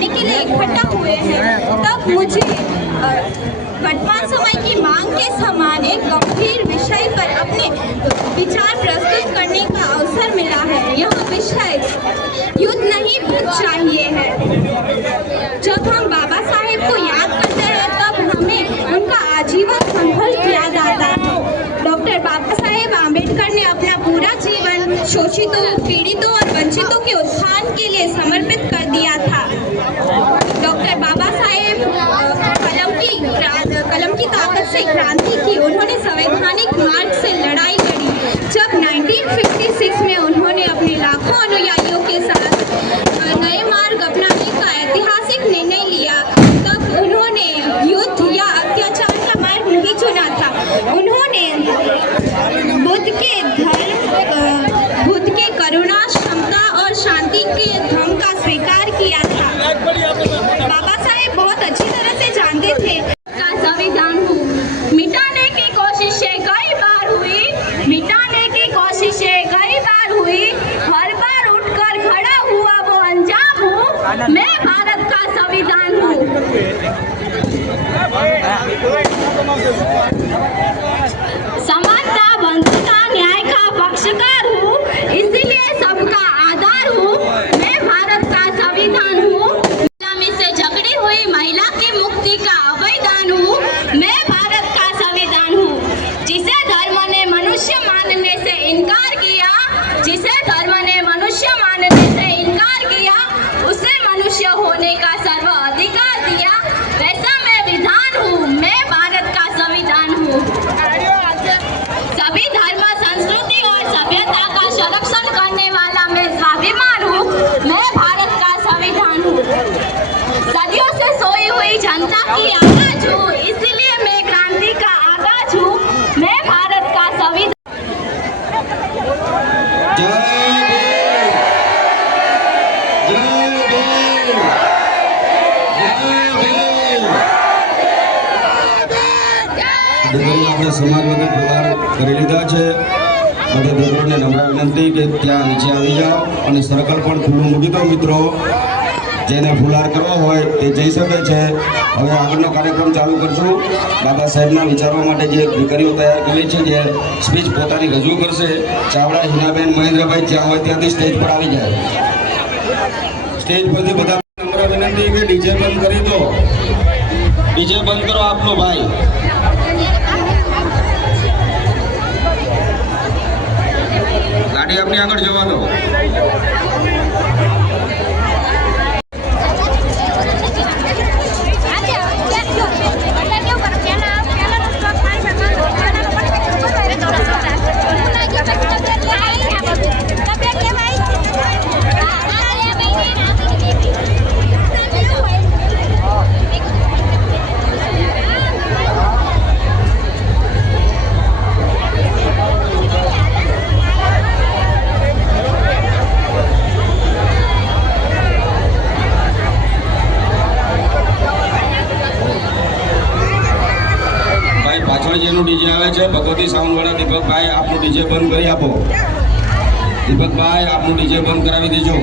बनाने के लिए इकट्ठा हुए हैं, तब मुझे वर्तमान समय की मांग के समान एक गंभीर विषय पर अपने विचार प्रस्तुत करने का अवसर मिला है। यह विषय युद्ध नहीं भूत चाहिए है। जब हम बाबा साहेब को याद करते हैं तब हमें उनका आजीवन संघर्ष याद आता है। डॉक्टर बाबा साहेब आम्बेडकर ने अपना पूरा जीवन शोषितों, पीड़ितों और वंचितों के उत्थान के लिए समर्पित कर दिया था। डॉक्टर बाबा साहेब कलम की ताकत से क्रांति की। उन्होंने संवैधानिक मार्ग से लड़ाई लड़ी। जब 1956 में उन्होंने अपने लाखों अनुयायियों के साथ नए मार्ग अपनाने का ऐतिहासिक निर्णय लिया, तब उन्होंने युद्ध या अत्याचार का मार्ग नहीं चुना था। उन्होंने बुद्ध के करुणा, क्षमता और शांति के धर्म का स्वीकार किया था। बाबा साहेब बहुत अच्छी तरह से जानते थे संविधान मिटाने की कोशिशें कई बार हुई, मिटाने की कोशिशें कई बार हुई, हर बार उठकर खड़ा हुआ वो अंजाम हूँ, मैं भारत का संविधान हूँ। समानता, बंधुता, न्याय का पक्षकार हूँ, इसलिए सबका आधार हूँ, मैं भारत का संविधान हूँ। गुलामी से जकड़ी हुई महिला की मुक्ति का अवैधान हूँ, मैं भारत का संविधान हूँ। जिसे धर्म ने मनुष्य मानने से इनकार किया, जिसे धर्म ने मनुष्य मानने से इनकार किया, उसे मनुष्य होने का सर्व अधिकार दिया, वैसा मैं विधान हूँ, मैं भारत का संविधान हूँ। सभी धर्म, संस्कृति और सभ्यता का संरक्षण करने वाला मैं स्वाभिमान हूँ, मैं भारत का संविधान हूँ। सदियों से सोई हुई जनता की आवाज हूँ, इसलिए मैं क्रांति का आगाज हूँ, मैं भारत का संविधान। આપણે સમાજ વગર પ્રકાર કરી લીધા છે। બધા દીકરોને નમ્ર વિનંતી કે ત્યાં નીચે આવી જાઓ અને સર્કલ પણ ખુલ્લું મૂકી દો। મિત્રો જેને ફુલાર કરવો હોય તે જઈ શકે છે। હવે આગળનો કાર્યક્રમ ચાલુ કરશું। બાબા સાહેબના વિચારવા માટે જે દીકરીઓ તૈયાર કરી છે, જે સ્પીચ પોતાની રજૂ કરશે, ચાવડા, હિનાબેન, મહેન્દ્રભાઈ જ્યાં હોય ત્યાંથી સ્ટેજ પર આવી જાય। સ્ટેજ પરથી બધા નમ્ર વિનંતી કે ડીજે બંધ કરી દો, ડીજે બંધ કરો આપનો ભાઈ। ગાડી આપની આગળ જવા દો। જેનું ડીજે આવે છે ભગવતી સાઉન્ડ વાળા દીપકભાઈ, આપનું ડીજે બંધ કરી આપો। દીપકભાઈ, આપનું ડીજે બંધ કરાવી દેજો।